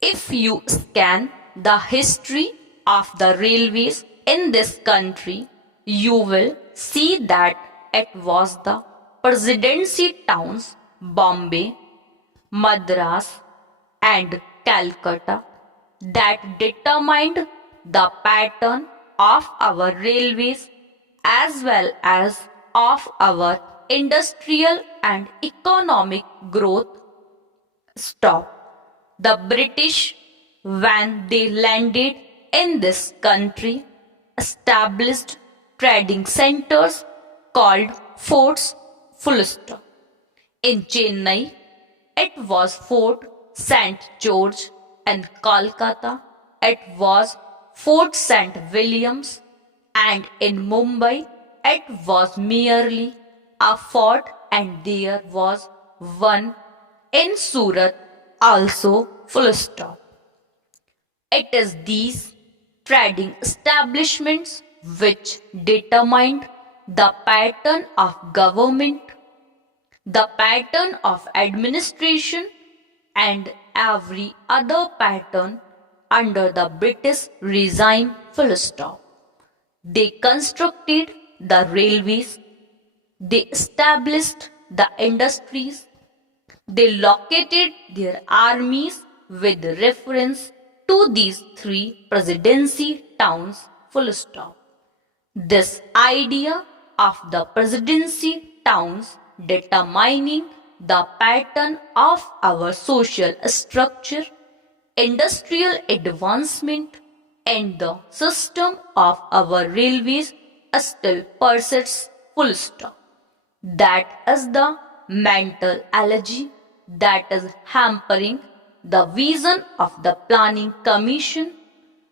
If you scan the history of the railways in this country, you will see that it was the presidency towns Bombay, Madras, and Calcutta that determined the pattern of our railways as well as of our industrial and economic growth. Stop. The British, when they landed in this country, established trading centers called forts. Full stop. In Chennai, it was Fort St. George. In Kolkata, it was Fort St. Williams. And in Mumbai, it was merely a fort, and there was one in Surat also. Full stop. It is these trading establishments which determined the pattern of government, the pattern of administration, and every other pattern under the British regime. Full stop. They constructed the railways, they established the industries, they located their armies with reference to these three presidency towns. Full stop. This idea of the presidency towns determining the pattern of our social structure, industrial advancement, and the system of our railways still persists. Full stop. That is the mental allergy that is hampering the vision of the Planning Commission,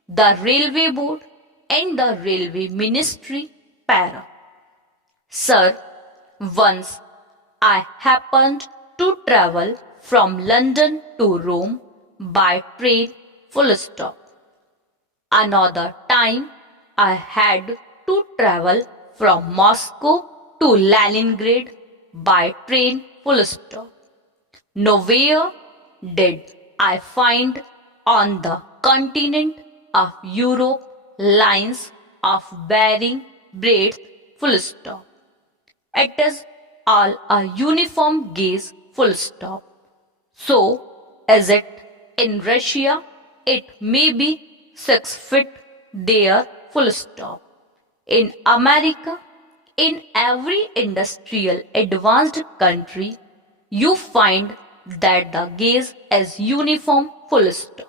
the Railway Board, and the Railway Ministry. Para. Sir, once I happened to travel from London to Rome by train. Full stop. Another time I had to travel from Moscow to Leningrad by train. Full stop. Nowhere did I find on the continent of Europe lines of varying breadth. Full stop. It is all a uniform gaze. Full stop. So is it in Russia? It may be 6 feet there. Full stop. In America, in every industrial advanced country, you find that the gaze is uniform. Full stop.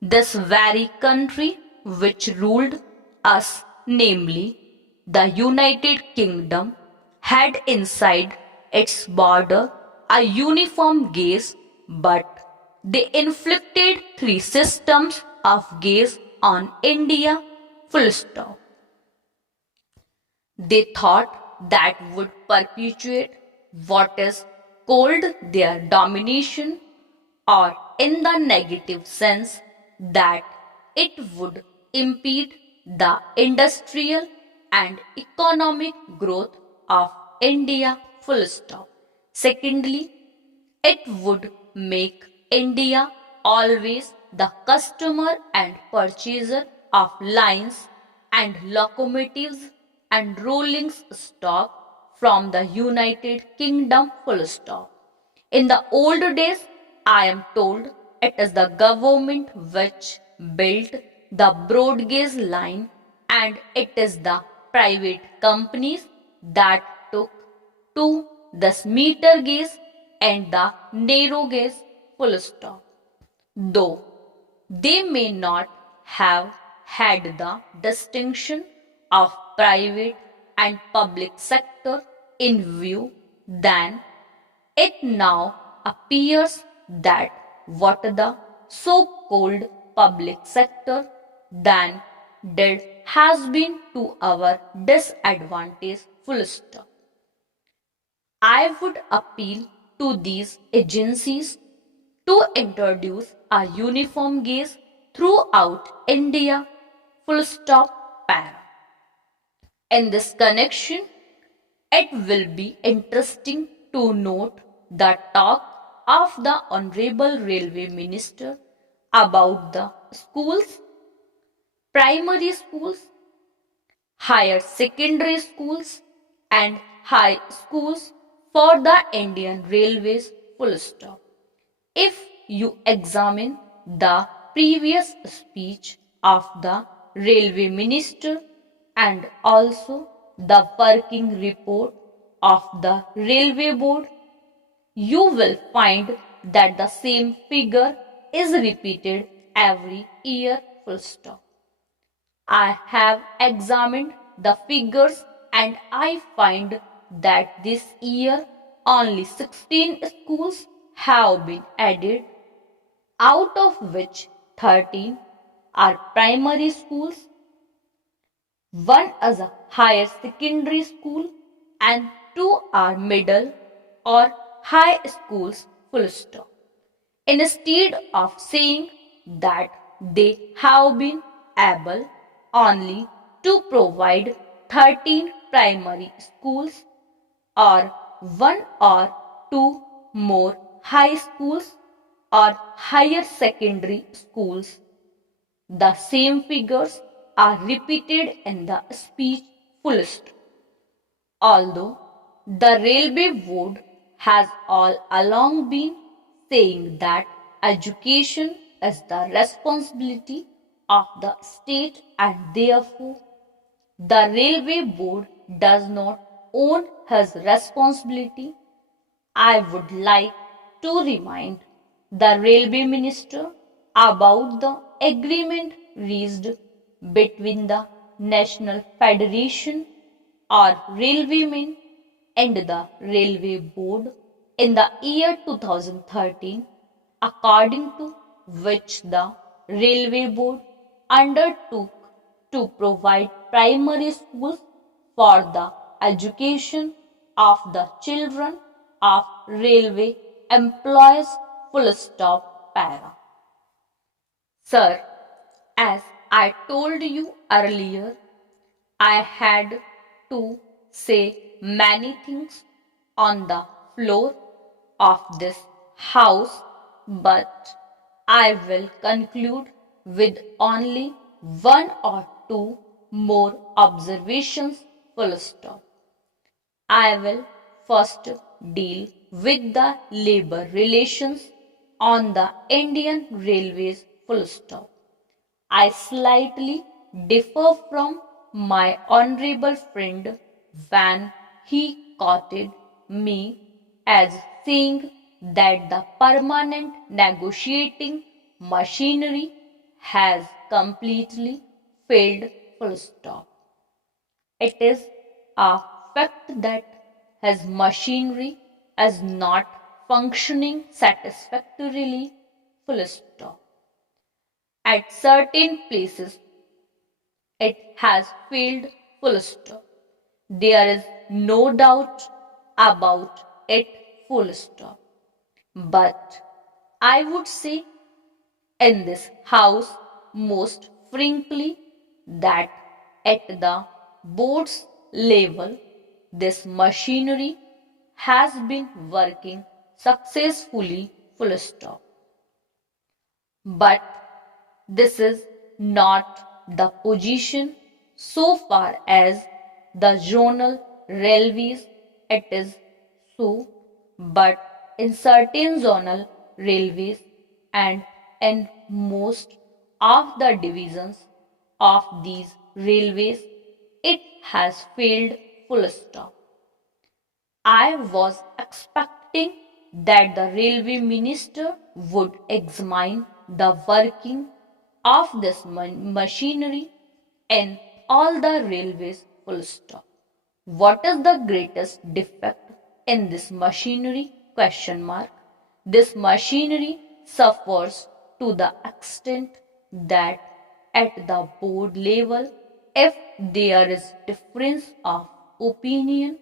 This very country which ruled us, namely the United Kingdom, had inside its border a uniform gaze, but they inflicted 3 systems of gaze on India. Full stop. They thought that would perpetuate what is called their domination, or in the negative sense, that it would impede the industrial and economic growth of India. Full stop. Secondly, it would make India always the customer and purchaser of lines and locomotives and rolling stock from the United Kingdom. Full stop. In the old days, I am told it is the government which built the broad gauge line, and it is the private companies that took to this meter gauge and the narrow gauge. Full stop. Though they may not have had the distinction of private and public sector in view, then it now appears that what the so-called public sector then did has been to our disadvantage. Full stop. I would appeal to these agencies to introduce a uniform gaze throughout India. Full stop. Para. In this connection, it will be interesting to note the talk of the Honorable Railway Minister about the schools, primary schools, higher secondary schools, and high schools for the Indian Railways full stop. If you examine the previous speech of the Railway Minister and also the working report of the Railway Board, you will find that the same figure is repeated every year full stop. I have examined the figures and I find that this year only 16 schools have been added, out of which 13 are primary schools, one is a higher secondary school, and two are middle or high schools full stop. Instead of saying that they have been able only to provide 13 primary schools or one or two more high schools or higher secondary schools, the same figures are repeated in the speech full stop. Although the Railway Board has all along been saying that education is the responsibility of the state and therefore the Railway Board does not own his responsibility, I would like to remind the Railway Minister about the agreement reached between the National Federation or Railwaymen and the Railway Board in the year 2013, according to which the Railway Board undertook to provide primary schools for the education of the children of railway employees full stop para. Sir, as I told you earlier, I had to say many things on the floor of this house, but I will conclude with only one or two more observations full stop. I will first deal with the labor relations on the Indian Railways full stop. I slightly differ from my honorable friend when he quoted me as saying that the permanent negotiating machinery has completely failed full stop. It is a fact that his machinery is not functioning satisfactorily full stop. At certain places, it has failed full stop. There is no doubt about it full stop. But I would say in this house most frankly that at the board's level, this machinery has been working successfully full stop. But this is not the position so far as the zonal railways it is so, but in certain zonal railways and in most of the divisions of these railways, it has failed full stop. I was expecting that the railway minister would examine the working of this machinery in all the railways full stop. What is the greatest defect in this machinery? Question mark. This machinery suffers to the extent that at the board level, if there is difference of opinion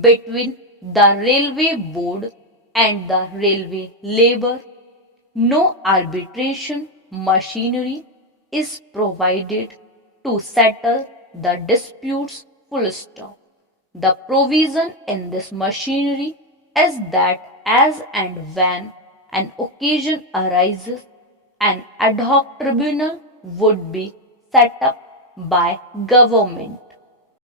between the railway board and the railway labor, no arbitration machinery is provided to settle the disputes full stop. The provision in this machinery is that as and when an occasion arises, An ad hoc tribunal would be set up by government.